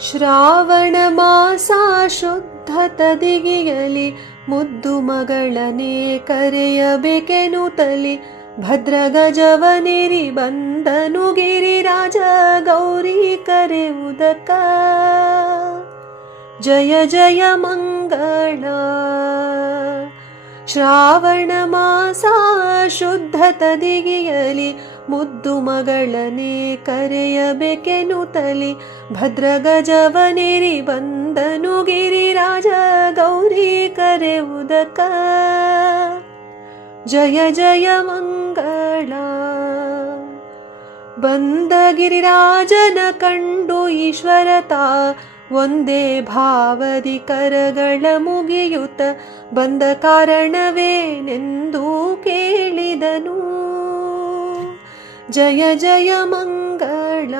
ಶ್ರಾವಣ ತದಿಗಿಯಲಿ ಮುದ್ದು ಮಗಳನೇ ಕರೆಯಬೇಕೆನುತಲಿ ಭದ್ರ ಗಜವನಿರಿ ಬಂದನು ಗಿರಿರಾಜ ಗೌರಿ ಕರೆಯುವುದಕ್ಕ. ಜಯ ಜಯ ಮಂಗಳ. ಶ್ರಾವಣ ಮಾಸ ಶುದ್ಧ ತದಿಗಿಯಲಿ ಮುದ್ದು ಮಗಳನೇ ಕರೆಯಬೇಕೆನುತಲಿ ಭದ್ರ ಗಜವನಿರಿ ಬಂದನು ಗಿರಿರಾಜ ಗೌರಿ ಕರೆಯುವುದಕ್ಕ. ಜಯ ಜಯ ಮಂಗಳ. ಬಂದ ಗಿರಿರಾಜನ ಕಂಡು ಈಶ್ವರತ, ಒಂದೇ ಭಾವದಿ ಕರಗಳ ಮುಗಿಯುತ ಬಂದ ಕಾರಣವೇನೆಂದು ಕೇಳಿದನು. ಜಯ ಜಯ ಮಂಗಳ.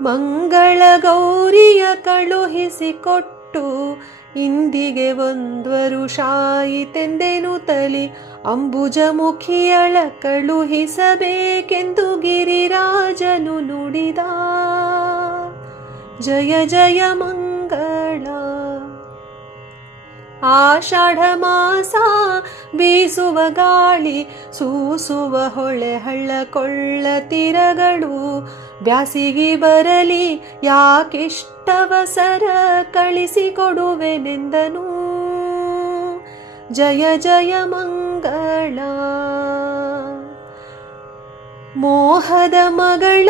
ಮಂಗಳ ಗೌರಿಯ ಕಳುಹಿಸಿಕೊಟ್ಟು ಇಂದಿಗೆ ಒಂದು ವರುಷಾಯಿತೆಂದೆನು ತಲಿ. ಅಂಬುಜ ಮುಖಿಯಳ ಕಳುಹಿಸಬೇಕೆಂದು ಗಿರಿರಾಜನು ನುಡಿದ. ಜಯ ಜಯ ಮಂಗಳ ಆಷಾಢ ಮಾಸ ಬೀಸುವ ಗಾಳಿ, ಸೂಸುವ ಹೊಳೆ ಹಳ್ಳ ಕೊಳ್ಳ ತಿರಗಳು. ಬ್ಯಾಸಿಗೆ ಬರಲಿ ಯಾಕಿಷ್ಟವಸರ ಕಳಿಸಿಕೊಡುವೆನೆಂದನು ಜಯ ಜಯ ಮಂಗಳ. ಮೋಹದ ಮಗಳ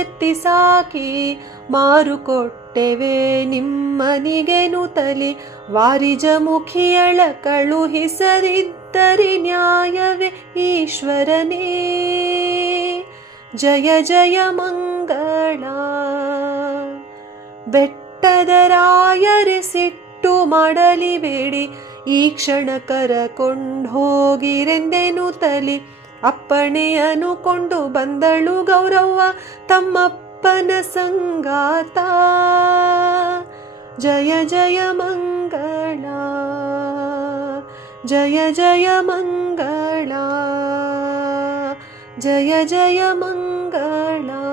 ನಾವೆತ್ತಿ ಸಾಕಿ ಮಾರುಕೊಟ್ಟೆವೆ ನಿಮ್ಮನಿಗೆನು ತಲಿ ವಾರಿಜ ಮುಖಿಯಳ ಕಳುಹಿಸದಿದ್ದರೆ ನ್ಯಾಯವೇ ಈಶ್ವರನೇ. ಜಯ ಜಯ ಮಂಗಳ. ಬೆಟ್ಟದ ರಾಯರೆ ಸಿಟ್ಟು ಮಾಡಲಿ ಬೇಡಿ. ಈ ಕ್ಷಣ ಕರಕೊಂಡೋಗಿರೆಂದೆನು ತಲಿ ಅಪ್ಪಣೆಯನು ಕೊಂಡು ಬಂದಳು ಗೌರವ್ವ, ತಮ್ಮಪ್ಪನ ಸಂಗಾತ. ಜಯ ಜಯ ಮಂಗಳ. ಜಯ ಜಯ ಮಂಗಳ. ಜಯ ಜಯ ಮಂಗಳ.